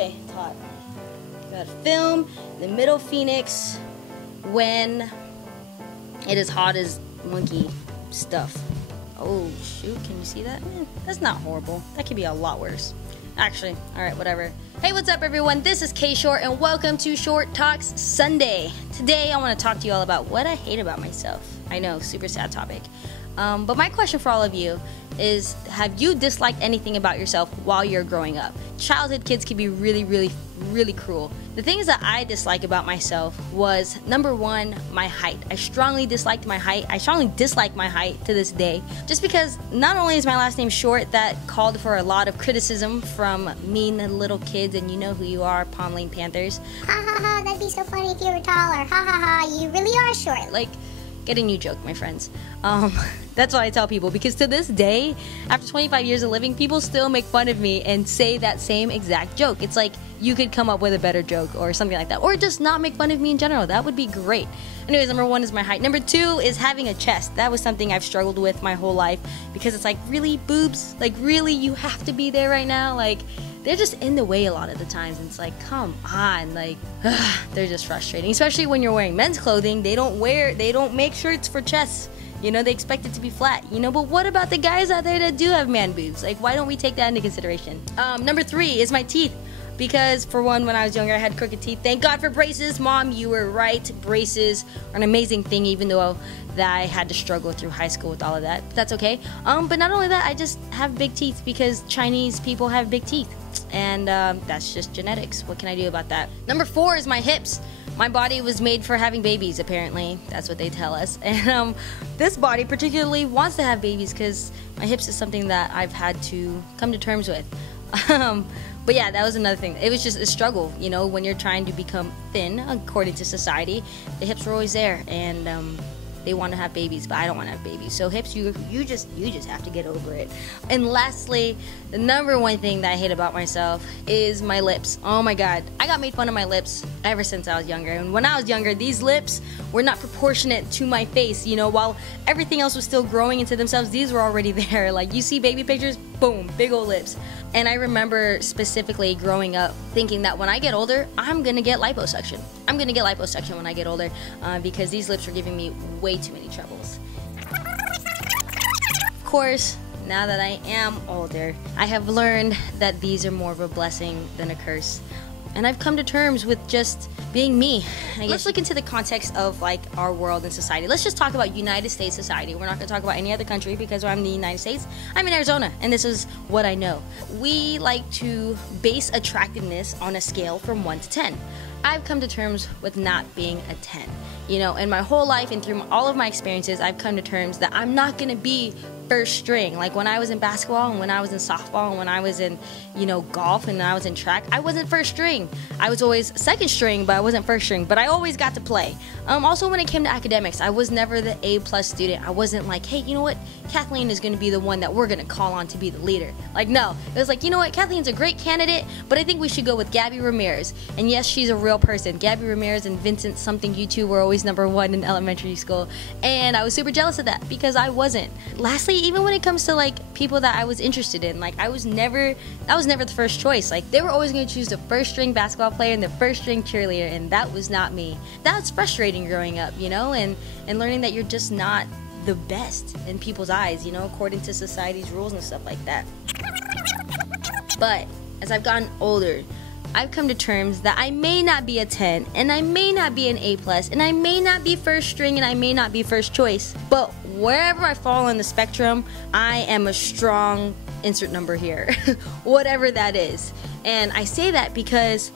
Okay, it's hot. Gotta film the middle Phoenix when it is hot as monkey stuff. Oh shoot, can you see that? That's not horrible. That could be a lot worse. Actually, alright, whatever. Hey, what's up everyone? This is K.Short and welcome to Short Talks Sunday. Today I want to talk to you all about what I hate about myself. I know, super sad topic. But my question for all of you is, have you disliked anything about yourself while you're growing up? Childhood kids can be really cruel. The things that I dislike about myself was, number one, my height. I strongly disliked my height. I strongly dislike my height to this day. Just because not only is my last name Short, that called for a lot of criticism from mean little kids, and you know who you are, Palm Lane Panthers. Ha ha ha, that'd be so funny if you were taller. Ha ha ha, you really are short. Like, get a new joke, my friends. That's what I tell people, because to this day, after 25 years of living, people still make fun of me and say that same exact joke. It's like, you could come up with a better joke or something like that, or just not make fun of me in general. That would be great. Anyways, number one is my height. Number two is having a chest. That was something I've struggled with my whole life, because it's like, really, boobs? Like, really, you have to be there right now? Like, they're just in the way a lot of the times, and it's like, come on, like, they're just frustrating. Especially when you're wearing men's clothing, they don't make shirts for chests. You know, they expect it to be flat, you know, but what about the guys out there that do have man boobs? Like, why don't we take that into consideration? Number three is my teeth. Because, for one, when I was younger, I had crooked teeth. Thank God for braces. Mom, you were right. Braces are an amazing thing, even though that I had to struggle through high school with all of that. But that's okay. But not only that, I just have big teeth because Chinese people have big teeth. And that's just genetics. What can I do about that? Number four is my hips. My body was made for having babies, apparently. That's what they tell us. And this body particularly wants to have babies because my hips is something that I've had to come to terms with. But yeah, that was another thing. It was just a struggle, you know, when you're trying to become thin, according to society. The hips are always there, and they want to have babies, but I don't want to have babies. So hips, you just have to get over it. And lastly, the number one thing that I hate about myself is my lips. Oh my God, I got made fun of my lips ever since I was younger. And when I was younger, these lips were not proportionate to my face. You know, while everything else was still growing into themselves, these were already there. Like, you see baby pictures, boom, big old lips. And I remember specifically growing up thinking that when I get older, I'm gonna get liposuction. I'm gonna get liposuction when I get older because these lips are giving me way too many troubles. Of course, now that I am older, I have learned that these are more of a blessing than a curse. And I've come to terms with just being me. Let's look into the context of like our world and society. Let's just talk about United States society. We're not gonna talk about any other country because I'm in the United States. I'm in Arizona, and this is what I know. We like to base attractiveness on a scale from 1 to 10. I've come to terms with not being a 10. You know, in my whole life and through all of my experiences, I've come to terms that I'm not gonna be first string. Like when I was in basketball and when I was in softball and when I was in, you know, golf and I was in track, I wasn't first string. I was always second string, but I wasn't first string, but I always got to play. Also when it came to academics, I was never the A+ student. I wasn't like, hey, you know what? Kathleen is gonna be the one that we're gonna call on to be the leader. Like, no, it was like, you know what? Kathleen's a great candidate, but I think we should go with Gabby Ramirez. And yes, she's a real person. Gabby Ramirez and Vincent something, you two were always number one in elementary school. And I was super jealous of that because I wasn't. Lastly, even when it comes to like people that I was interested in, like I was never the first choice. Like they were always going to choose the first string basketball player and the first string cheerleader, and that was not me. That's frustrating growing up, you know, and learning that you're just not the best in people's eyes, you know, according to society's rules and stuff like that. But as I've gotten older, I've come to terms that I may not be a 10, and I may not be an A+, and I may not be first string, and I may not be first choice. But wherever I fall on the spectrum, I am a strong insert number here, whatever that is. And I say that because